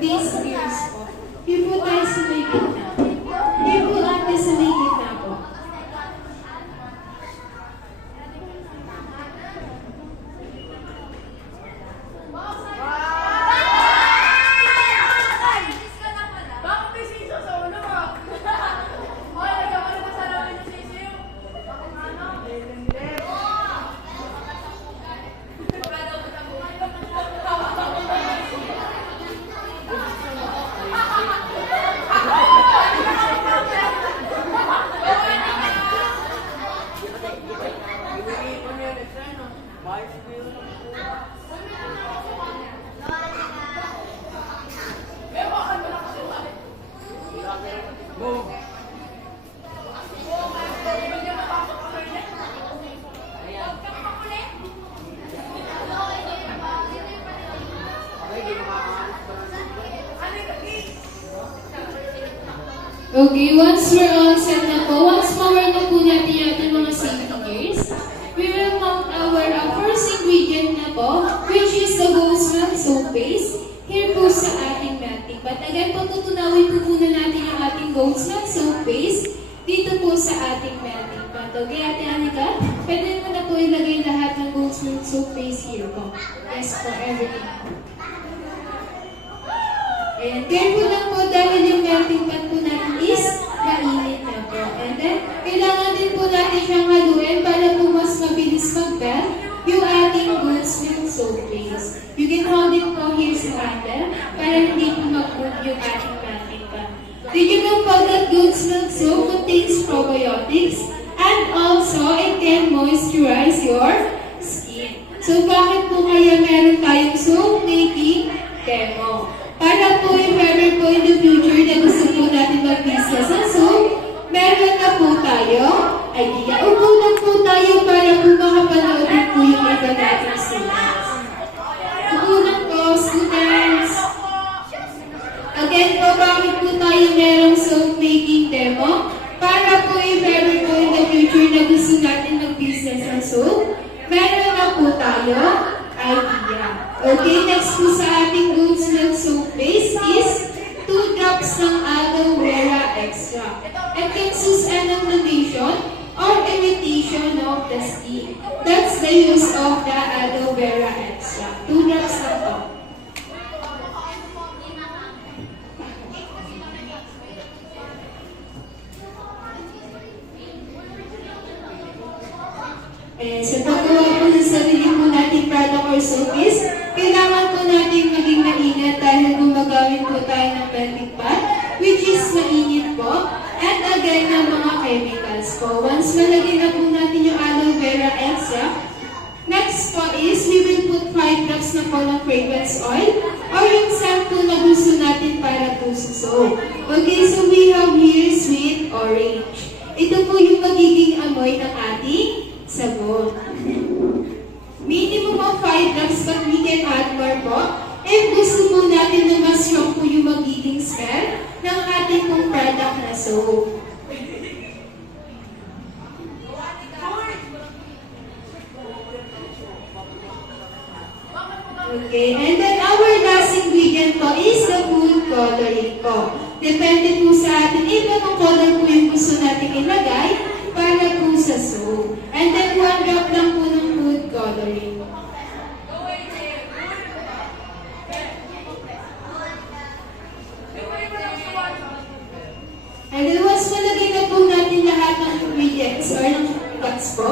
these beers po. Here po tayo sa may gitna. Here po ate sa may gitna po. Okay, once we're all set na po, once power na po natin yung ating mga safety gears, we will mount our first ingredient na po, which is the Ghost Milk Soap Base, here po sa ating melting pot. Again po, tutunawin po muna natin yung ating Ghost Milk Soap Base dito po sa ating melting pot. Okay, Ate Anika, pwede mo na po ilagay lahat ng Ghost Milk Soap Base here po. Yes po, everything po. And careful lang po dahil yung melting pot po natin is mainit na po. And then, kailangan din po natin siyang haluin para po mas mabilis mag-melt yung ating Ghost Milk Soap Base. You can hold it po here sa handle para hindi po mag-move yung ating melting pot. Did you know po that Ghost Milk Soap contains probiotics and also it can moisturize your skin. So, bakit po kaya meron tayong soap making demo? Para po yung meron po in the future na gusto po natin mag-business ng soap, meron na po tayo idea. Upo lang po tayo para po makapanood din po yung iba natin students. Upo lang po, students. Again po, bakit po tayo merong soap making demo? Para po yung meron po in the future na gusto natin mag-business ng soap, meron na po tayo idea. Okay, next po sa ating Ghost Milk Soap Base is 2 drops ng aloe vera extra. It can use an emulsion or imitation of the skin. That's the use of the aloe vera extra. 2 drops lang po. Sa paggawa po ng sarili po nating product or service, kailangan po natin maging maingat dahil gumagamit po tayo ng melting pot, which is mainit po, at again ng mga chemicals po. Once malagay na po natin yung aloe vera extra, next po is we will put 5 drops na po ng fragrance oil or yung scent po na gusto natin para po sa soap. Okay, so we have here sweet orange. Ito po yung magiging amoy ng ating sabon. Minimum of 5 drops but we can add more po. And gusto po natin na mas strong po yung magiging smell ng ating pong product na soap. Okay, and then our last ingredient po is the food coloring po. Depende po sa atin if anong color po yung gusto natin ilagay para po sa soap. And then 1 drop lang po ng food coloring. And then once malagay na po natin lahat ng ingredients or ng products po,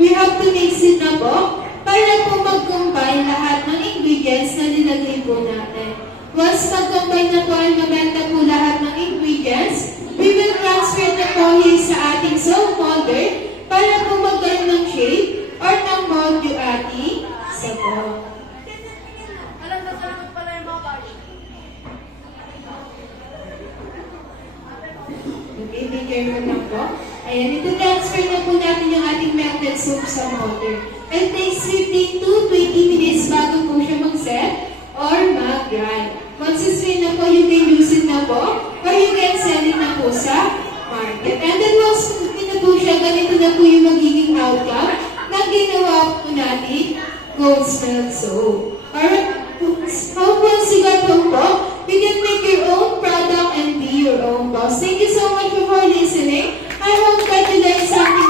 we have to mix it na po para po mag-combine lahat ng ingredients na nilagay po natin. Once mag-combine na po ay mabenta po lahat ng ingredients, we will transfer na po here sa ating soap molder para po magkaroon ng shape or ng mold yung ating sabon. Okay, be careful lang po. Ayan, ito transfer na po natin yung ating melted soap sa molder. It takes 15 to 20 minutes bago po siya mag-set or mag-dry. Once it's ready na po, you can use it na po or you can sell it na po sa market. And then once na po siya, ganito na po yung magiging outcome na ginawa po natin Ghost Milk Soap. Alright, once you got po, you can make your own product and be your own boss. Thank you so much for listening. I hope that you learned something